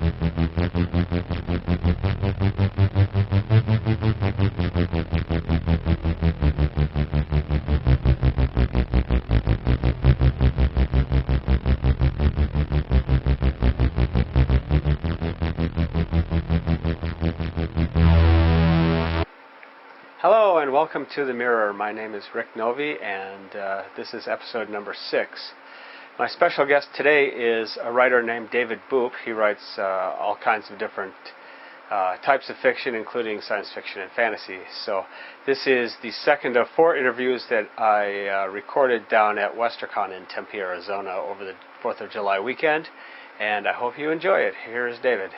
Hello and welcome to The Mirror. My name is Rick Novy and this is episode number 6. My special guest today is a writer named David Boop. He writes all kinds of different types of fiction, including science fiction and fantasy. So this is the second of 4 interviews that I recorded down at WesterCon in Tempe, Arizona over the 4th of July weekend, and I hope you enjoy it. Here's David.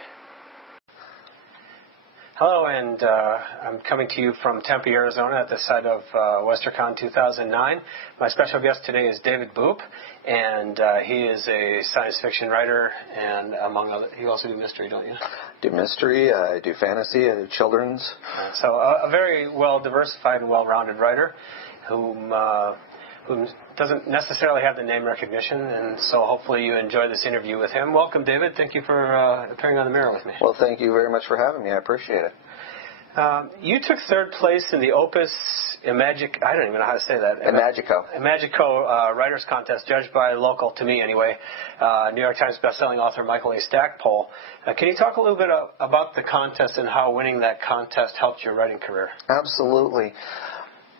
Hello, and I'm coming to you from Tempe, Arizona at the site of WesterCon 2009. My special guest today is David Boop, and he is a science fiction writer, and among other, you also do mystery, don't you? Do mystery, I do fantasy, I do children's. So a very well-diversified and well-rounded writer who doesn't necessarily have the name recognition, and so hopefully you enjoy this interview with him. Welcome, David. Thank you for appearing on The Mirror with me. Well, thank you very much for having me. I appreciate it. You took 3rd place in the Opus Imagico, I don't even know how to say that. Imagico Writers Contest, judged by local, to me anyway, New York Times bestselling author Michael A. Stackpole. Can you talk a little bit about the contest and how winning that contest helped your writing career? Absolutely.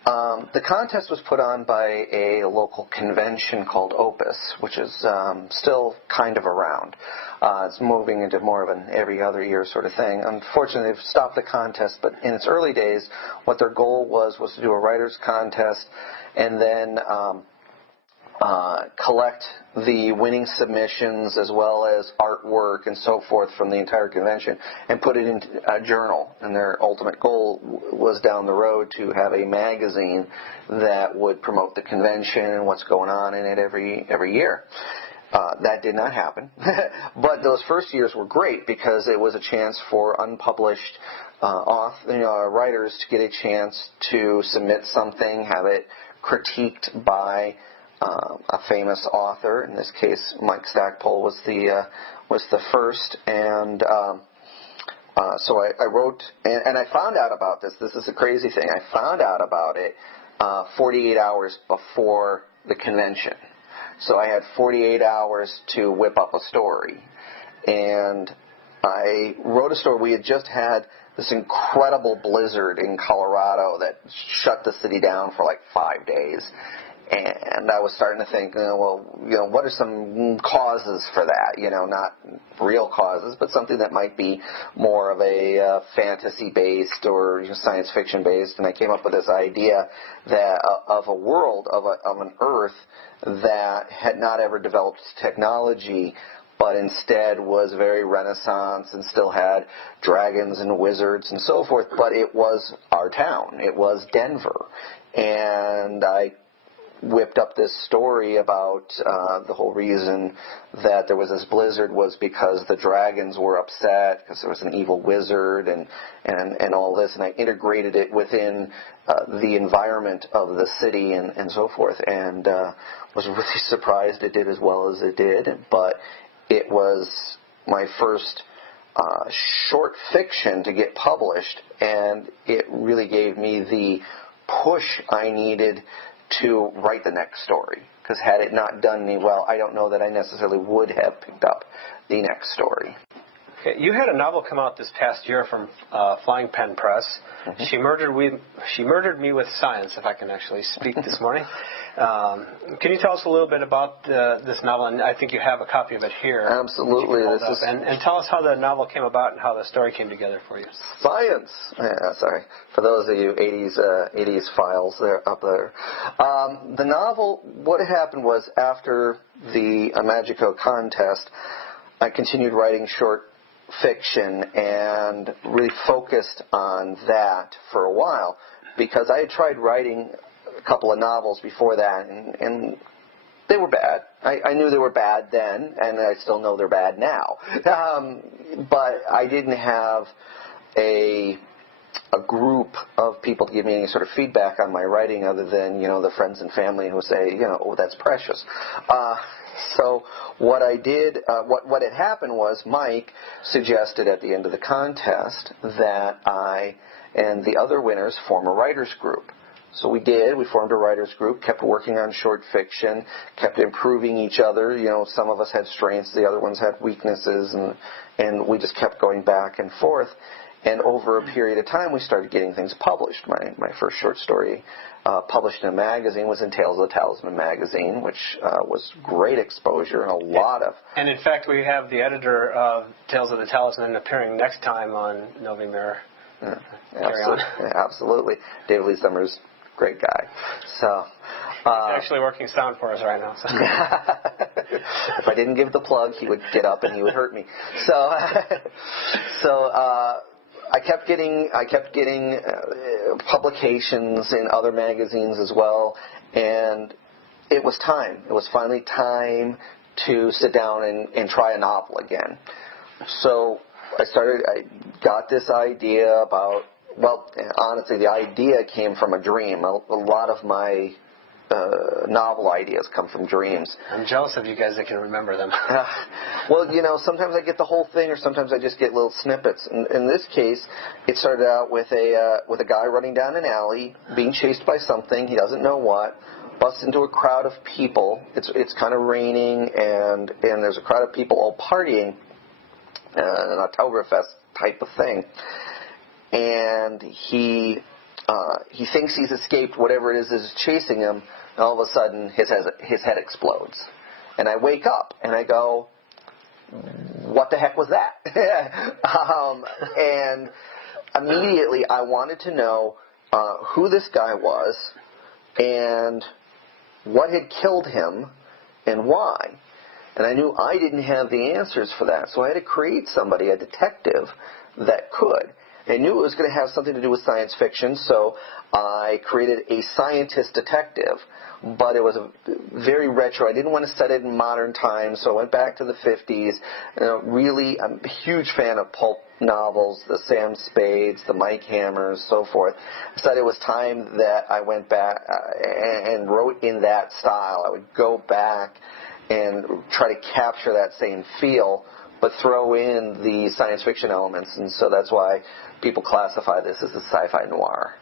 The contest was put on by a local convention called Opus, which is still kind of around. It's moving into more of an every other year sort of thing. Unfortunately, they've stopped the contest, but in its early days, what their goal was to do a writer's contest and then collect the winning submissions as well as artwork and so forth from the entire convention and put it into a journal. And their ultimate goal was down the road to have a magazine that would promote the convention and what's going on in it every year. That did not happen. But those first years were great because it was a chance for unpublished writers to get a chance to submit something, have it critiqued by a famous author. In this case, Mike Stackpole was the first, and so I wrote, and I found out about this. This is a crazy thing. I found out about it 48 hours before the convention. So I had 48 hours to whip up a story, and I wrote a story. We had just had this incredible blizzard in Colorado that shut the city down for like 5 days. And I was starting to think, what are some causes for that? Not real causes, but something that might be more of a fantasy-based or science fiction-based. And I came up with this idea that of a world, of an Earth that had not ever developed technology, but instead was very Renaissance and still had dragons and wizards and so forth. But it was our town. It was Denver. And I whipped up this story about the whole reason that there was this blizzard was because the dragons were upset because there was an evil wizard and all this, and I integrated it within the environment of the city and so forth, and was really surprised it did as well as it did. But it was my first short fiction to get published, and it really gave me the push I needed to write the next story, because had it not done me well, I don't know that I necessarily would have picked up the next story. Okay, you had a novel come out this past year from Flying Pen Press. Mm-hmm. She Murdered Me with Science, if I can actually speak this morning. Can you tell us a little bit about this novel? And I think you have a copy of it here. Absolutely. And tell us how the novel came about and how the story came together for you. Science. Sorry. For those of you 80s files there up there. The novel, what happened was after the Imagico contest, I continued writing short fiction and really focused on that for a while, because I had tried writing a couple of novels before that, and they were bad. I knew they were bad then, and I still know they're bad now. But I didn't have a a group of people to give me any sort of feedback on my writing other than, the friends and family who say, oh, that's precious. So what I did, what had happened was Mike suggested at the end of the contest that I and the other winners form a writers group. So we did. We formed a writers group, kept working on short fiction, kept improving each other. Some of us had strengths, the other ones had weaknesses, and we just kept going back and forth. And over a period of time, we started getting things published. My first short story published in a magazine was in Tales of the Talisman magazine, which was great exposure and a lot of... And in fact, we have the editor of Tales of the Talisman appearing next time on Novy Mirror. Absolutely. David Lee Summers, great guy. So he's actually working sound for us right now. So. If I didn't give the plug, he would get up and he would hurt me. So I kept getting publications in other magazines as well, and it was time. It was finally time to sit down and try a novel again. So I got this idea about, honestly, the idea came from a dream. A lot of my novel ideas come from dreams. I'm jealous of you guys that can remember them. Sometimes I get the whole thing, or sometimes I just get little snippets. In this case, it started out with a guy running down an alley, being chased by something, he doesn't know what, busts into a crowd of people. It's kind of raining, and there's a crowd of people all partying, an Oktoberfest type of thing. And he thinks he's escaped whatever it is chasing him, and all of a sudden his head explodes. And I wake up and I go, what the heck was that? And immediately I wanted to know who this guy was and what had killed him and why. And I knew I didn't have the answers for that, so I had to create somebody, a detective, that could. I knew it was going to have something to do with science fiction, so I created a scientist detective, but it was very retro. I didn't want to set it in modern times, so I went back to the 50s. Really, I'm a huge fan of pulp novels, the Sam Spades, the Mike Hammers, so forth. I decided it was time that I went back and wrote in that style. I would go back and try to capture that same feel, but throw in the science fiction elements, and so that's why people classify this as a sci-fi noir.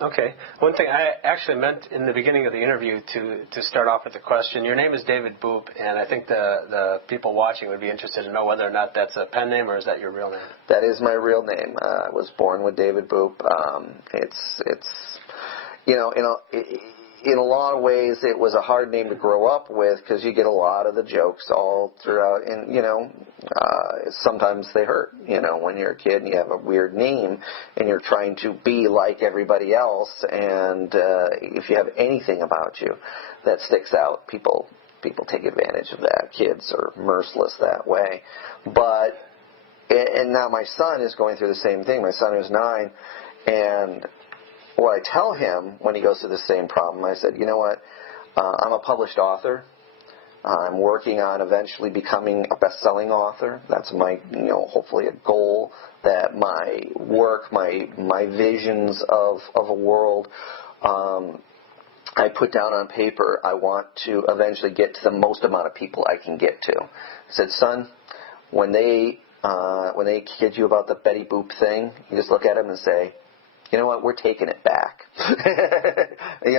Okay. One thing I actually meant in the beginning of the interview to start off with a question. Your name is David Boop, and I think the people watching would be interested to know whether or not that's a pen name or is that your real name? That is my real name. I was born with David Boop. In a lot of ways, it was a hard name to grow up with because you get a lot of the jokes all throughout, and sometimes they hurt. When you're a kid and you have a weird name and you're trying to be like everybody else, and if you have anything about you that sticks out, people take advantage of that. Kids are merciless that way. And now my son is going through the same thing. My son is 9, and what I tell him when he goes through the same problem, I said, you know what, I'm a published author. I'm working on eventually becoming a best-selling author. That's my, hopefully a goal, that my work, my visions of a world, I put down on paper. I want to eventually get to the most amount of people I can get to. I said, son, when they kid you about the Betty Boop thing, you just look at them and say, you know what, we're taking it back.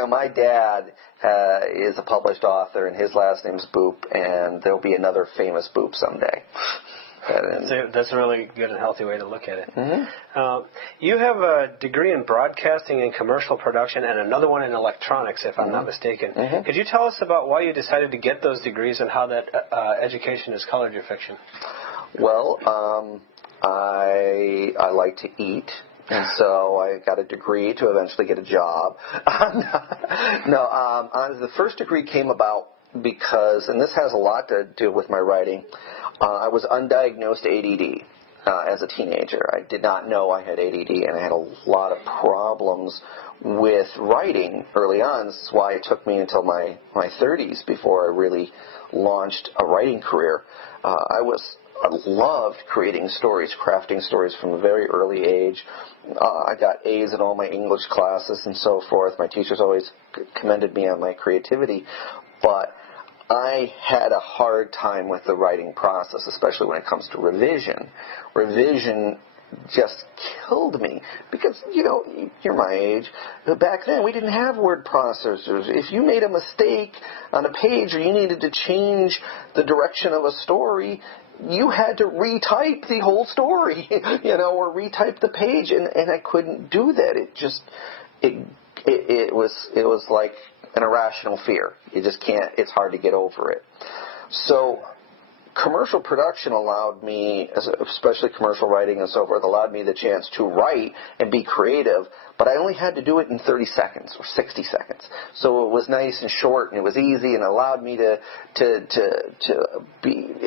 My dad is a published author, and his last name's Boop, and there'll be another famous Boop someday. That's a really good and healthy way to look at it. Mm-hmm. You have a degree in broadcasting and commercial production and another one in electronics, if I'm not mistaken. Mm-hmm. Could you tell us about why you decided to get those degrees and how that education has colored your fiction? Well, I like to eat. And so I got a degree to eventually get a job. The first degree came about because, and this has a lot to do with my writing, I was undiagnosed ADD as a teenager. I did not know I had ADD, and I had a lot of problems with writing early on. This is why it took me until my 30s before I really launched a writing career. I was loved creating stories, crafting stories from a very early age. I got A's in all my English classes and so forth. My teachers always commended me on my creativity, but I had a hard time with the writing process, especially when it comes to revision. Revision just killed me because, you're my age. Back then, we didn't have word processors. If you made a mistake on a page or you needed to change the direction of a story, you had to retype the whole story, or retype the page, and I couldn't do that. It was like an irrational fear. You just can't. It's hard to get over it. So commercial production allowed me, especially commercial writing and so forth, allowed me the chance to write and be creative, but I only had to do it in 30 seconds or 60 seconds. So it was nice and short, and it was easy, and allowed me to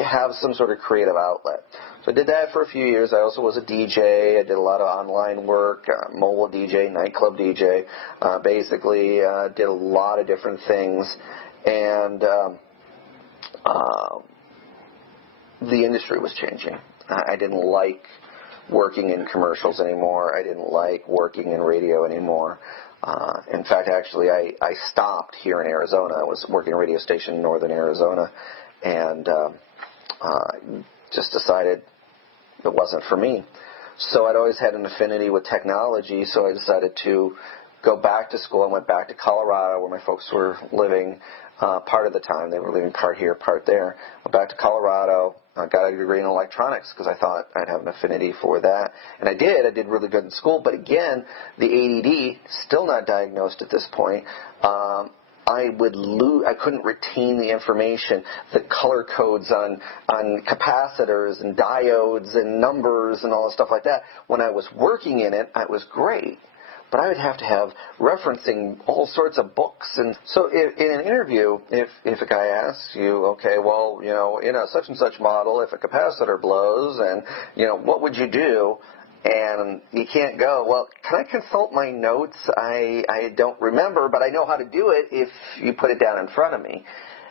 have some sort of creative outlet. So I did that for a few years. I also was a DJ. I did a lot of online work, mobile DJ, nightclub DJ. Basically, did a lot of different things, and the industry was changing. I didn't like working in commercials anymore. I didn't like working in radio anymore. In fact, actually, I stopped here in Arizona. I was working at a radio station in northern Arizona, and just decided it wasn't for me. So I'd always had an affinity with technology, so I decided to go back to school. I went back to Colorado, where my folks were living part of the time. They were living part here, part there. Went back to Colorado. I got a degree in electronics because I thought I'd have an affinity for that. And I did. I did really good in school. But again, the ADD, still not diagnosed at this point. I couldn't retain the information, the color codes on capacitors and diodes and numbers and all the stuff like that. When I was working in it, it was great. But I would have to have referencing all sorts of books. And so in an interview, if a guy asks you, okay, well, in a such and such model, if a capacitor blows, and, what would you do? And you can't go, well, can I consult my notes? I don't remember, but I know how to do it if you put it down in front of me.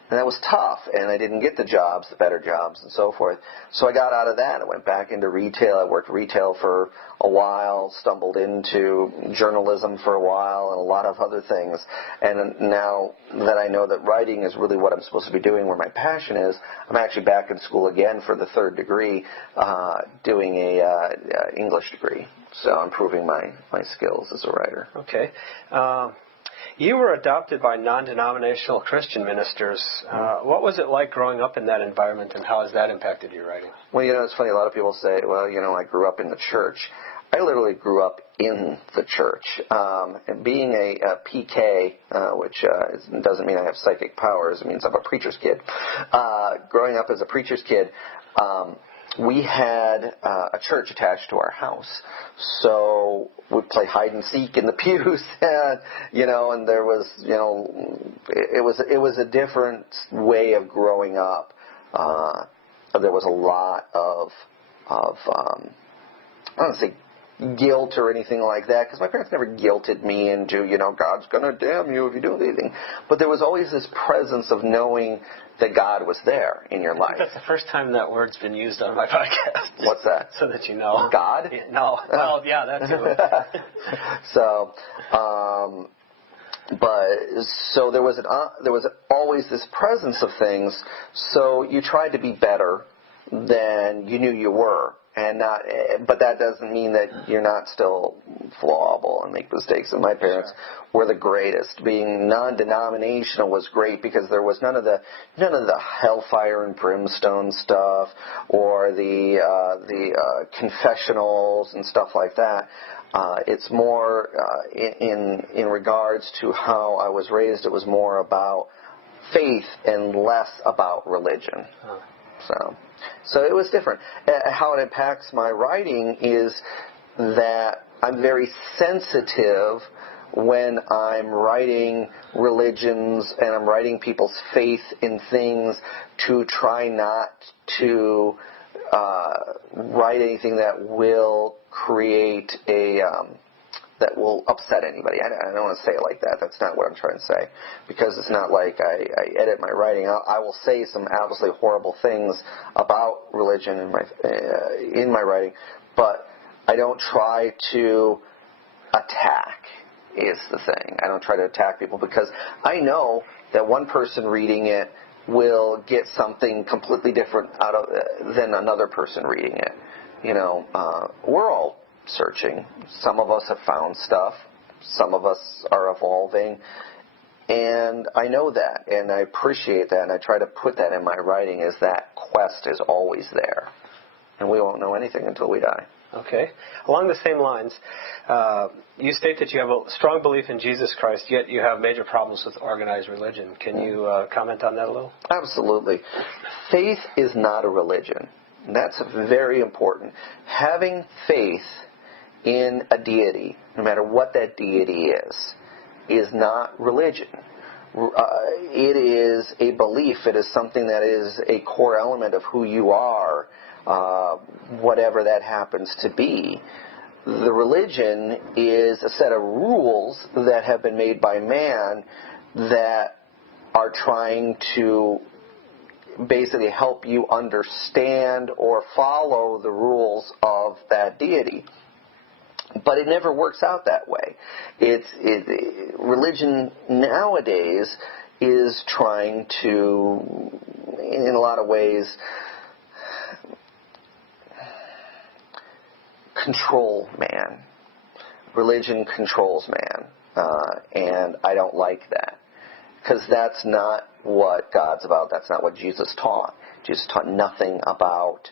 And that was tough, and I didn't get the jobs, the better jobs, and so forth. So I got out of that. I went back into retail. I worked retail for a while, stumbled into journalism for a while, and a lot of other things. And now that I know that writing is really what I'm supposed to be doing, where my passion is, I'm actually back in school again for the third degree, doing a English degree. So improving my skills as a writer. Okay. You were adopted by non-denominational Christian ministers. What was it like growing up in that environment, and how has that impacted your writing? Well, it's funny. A lot of people say, well, I grew up in the church. I literally grew up in the church. And being a PK, which doesn't mean I have psychic powers. It means I'm a preacher's kid. Growing up as a preacher's kid, we had a church attached to our house, so we'd play hide and seek in the pews, and and there was, it was a different way of growing up. There was a lot of I don't want to say guilt or anything like that, because my parents never guilted me into, God's going to damn you if you do anything. But there was always this presence of knowing that God was there in your life. That's the first time that word's been used on my podcast. What's that? So that you know. God? Yeah, no. Well, yeah, that too. So, so there was always this presence of things. So you tried to be better than you knew you were. But that doesn't mean that you're not still flawable and make mistakes. And my parents were the greatest. Being non-denominational was great because there was none of the hellfire and brimstone stuff or the confessionals and stuff like that. It's more in regards to how I was raised. It was more about faith and less about religion. So it was different. How it impacts my writing is that I'm very sensitive when I'm writing religions and I'm writing people's faith in things, to try not to write anything that will create that will upset anybody. I don't want to say it like that. That's not what I'm trying to say, because it's not like I edit my writing. I will say some obviously horrible things about religion in my writing, but I don't try to attack. Is the thing. I don't try to attack people, because I know that one person reading it will get something completely different out of than another person reading it. We're all searching. Some of us have found stuff. Some of us are evolving. And I know that, and I appreciate that, and I try to put that in my writing, is that quest is always there. And we won't know anything until we die. Okay. Along the same lines, you state that you have a strong belief in Jesus Christ, yet you have major problems with organized religion. Can you comment on that a little? Absolutely. Faith is not a religion. That's very important. Having faith in a deity, no matter what that deity is not religion. It is a belief. It is something that is a core element of who you are, whatever that happens to be. The religion is a set of rules that have been made by man that are trying to basically help you understand or follow the rules of that deity. But it never works out that way. Religion nowadays is trying to, in a lot of ways, control man. Religion controls man. And I don't like that. Because that's not what God's about. That's not what Jesus taught. Jesus taught nothing about,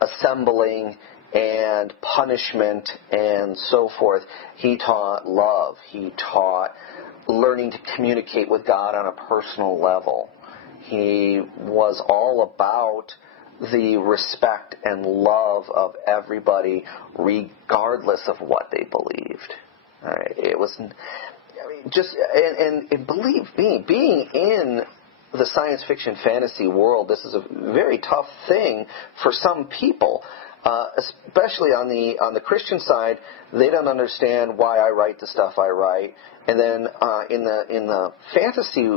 assembling and punishment and so forth. He taught love. He taught learning to communicate with God on a personal level. He was all about the respect and love of everybody, regardless of what they believed. All right. It was and believe me, being in the science fiction fantasy world, this is a very tough thing for some people. Especially on the Christian side, they don't understand why I write the stuff I write. And then in the fantasy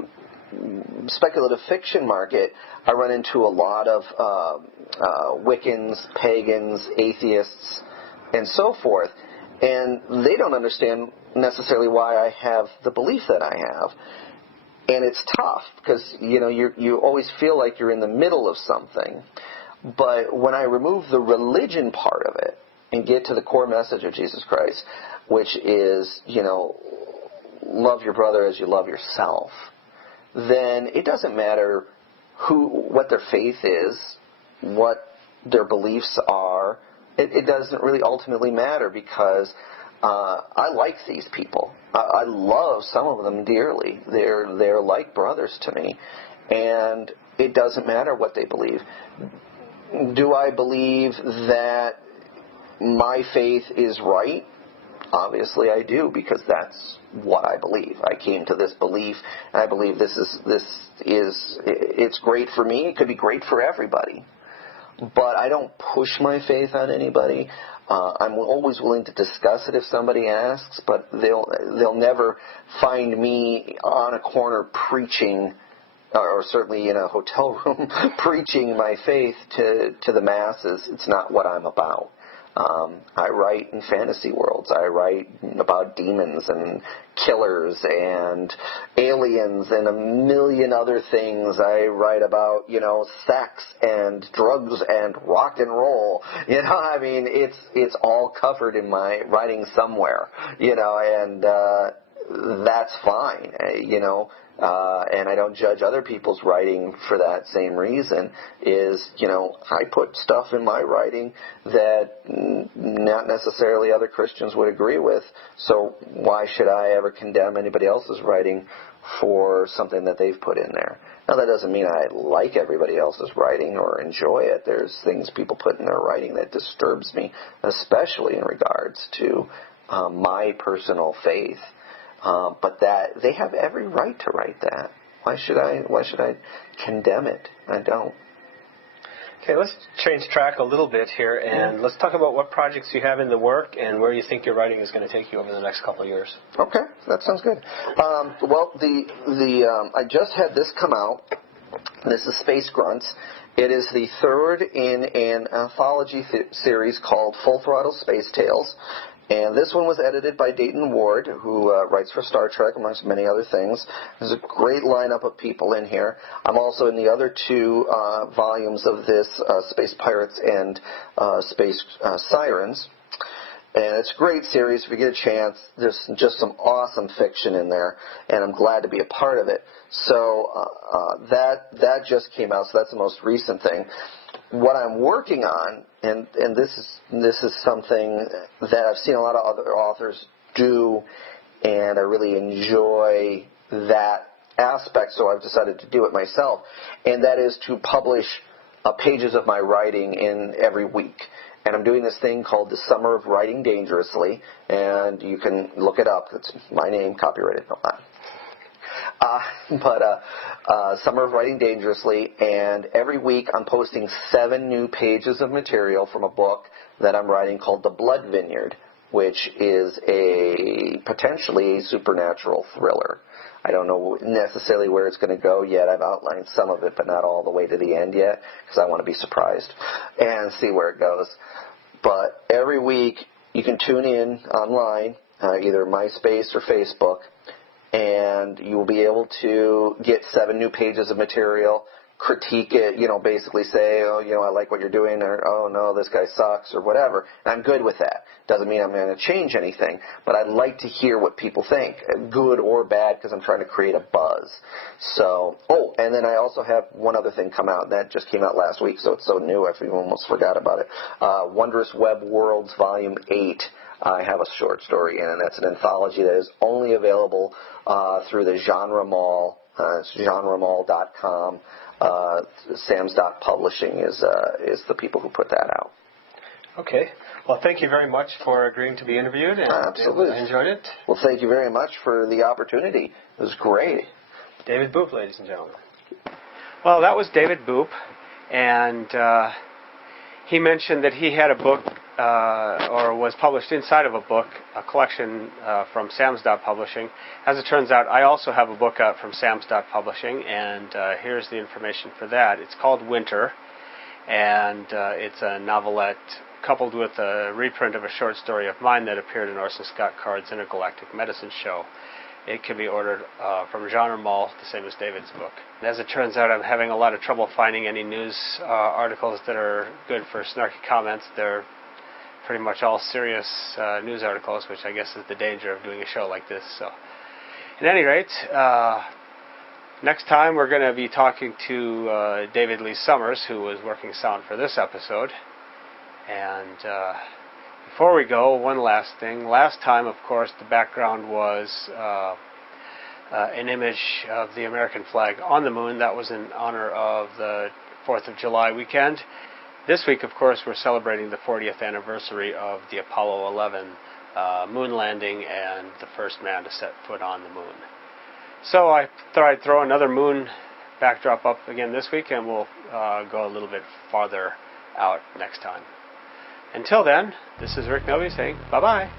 speculative fiction market, I run into a lot of Wiccans, pagans, atheists, and so forth. And they don't understand necessarily why I have the belief that I have. And it's tough because you always feel like you're in the middle of something. But when I remove the religion part of it and get to the core message of Jesus Christ, which is, love your brother as you love yourself, then it doesn't matter what their faith is, what their beliefs are. It doesn't really ultimately matter, because I like these people. I love some of them dearly. They're like brothers to me. And it doesn't matter what they believe. Do I believe that my faith is right? Obviously I do, because that's what I believe. I came to this belief, and I believe it's great for me. It could be great for everybody. But I don't push my faith on anybody. I'm always willing to discuss it if somebody asks, but they'll never find me on a corner preaching, or certainly in a hotel room preaching my faith to the masses. It's not what I'm about. I write in fantasy worlds. I write about demons and killers and aliens and a million other things. I write about, sex and drugs and rock and roll. It's all covered in my writing somewhere, and that's fine, and I don't judge other people's writing for that same reason. I put stuff in my writing that not necessarily other Christians would agree with, so why should I ever condemn anybody else's writing for something that they've put in there? Now, that doesn't mean I like everybody else's writing or enjoy it. There's things people put in their writing that disturbs me, especially in regards to my personal faith. But that they have every right to write that. Why should I condemn it? I don't. Okay, let's change track a little bit here, and let's talk about what projects you have in the work and where you think your writing is going to take you over the next couple of years. Okay, that sounds good. Well, I just had this come out. This is Space Grunts. It is the third in an anthology series called Full Throttle Space Tales. And this one was edited by Dayton Ward, who writes for Star Trek, amongst many other things. There's a great lineup of people in here. I'm also in the other two volumes of this, Space Pirates and Space Sirens. And it's a great series. If you get a chance, there's just some awesome fiction in there, and I'm glad to be a part of it. So that just came out, so that's the most recent thing. What I'm working on, and this is something that I've seen a lot of other authors do, and I really enjoy that aspect, so I've decided to do it myself, and that is to publish pages of my writing in every week. And I'm doing this thing called the Summer of Writing Dangerously, and you can look it up. It's my name, copyrighted. No, Summer of Writing Dangerously, and every week I'm posting 7 new pages of material from a book that I'm writing called The Blood Vineyard, which is potentially a supernatural thriller. I don't know necessarily where it's going to go yet. I've outlined some of it, but not all the way to the end yet, because I want to be surprised and see where it goes. But every week you can tune in online, either MySpace or Facebook, and you will be able to get 7 new pages of material, critique it, basically say, I like what you're doing, or, oh, no, this guy sucks, or whatever. And I'm good with that. Doesn't mean I'm going to change anything, but I'd like to hear what people think, good or bad, because I'm trying to create a buzz. So, and then I also have one other thing come out, and that just came out last week, so it's so new I almost forgot about it. Wondrous Web Worlds Volume 8. I have a short story in, and that's an anthology that is only available through the Genre Mall. It's genremall.com. Sam's Doc Publishing is the people who put that out. Okay. Well, thank you very much for agreeing to be interviewed. And absolutely. I enjoyed it. Well, thank you very much for the opportunity. It was great. David Boop, ladies and gentlemen. Well, that was David Boop, and he mentioned that he had a book, or was published inside of a book, a collection from Sam's Dot Publishing. As it turns out, I also have a book out from Sam's Dot Publishing, and here's the information for that. It's called Winter, and it's a novelette coupled with a reprint of a short story of mine that appeared in Orson Scott Card's Intergalactic Medicine Show. It can be ordered from Genre Mall, the same as David's book. As it turns out, I'm having a lot of trouble finding any news articles that are good for snarky comments. They're pretty much all serious news articles, which I guess is the danger of doing a show like this. So, at any rate, next time we're going to be talking to David Lee Summers, who was working sound for this episode. And before we go, one last thing. Last time, of course, the background was an image of the American flag on the moon. That was in honor of the 4th of July weekend. This week, of course, we're celebrating the 40th anniversary of the Apollo 11 moon landing and the first man to set foot on the moon. So I thought I'd throw another moon backdrop up again this week, and we'll go a little bit farther out next time. Until then, this is Rick Novy saying bye-bye.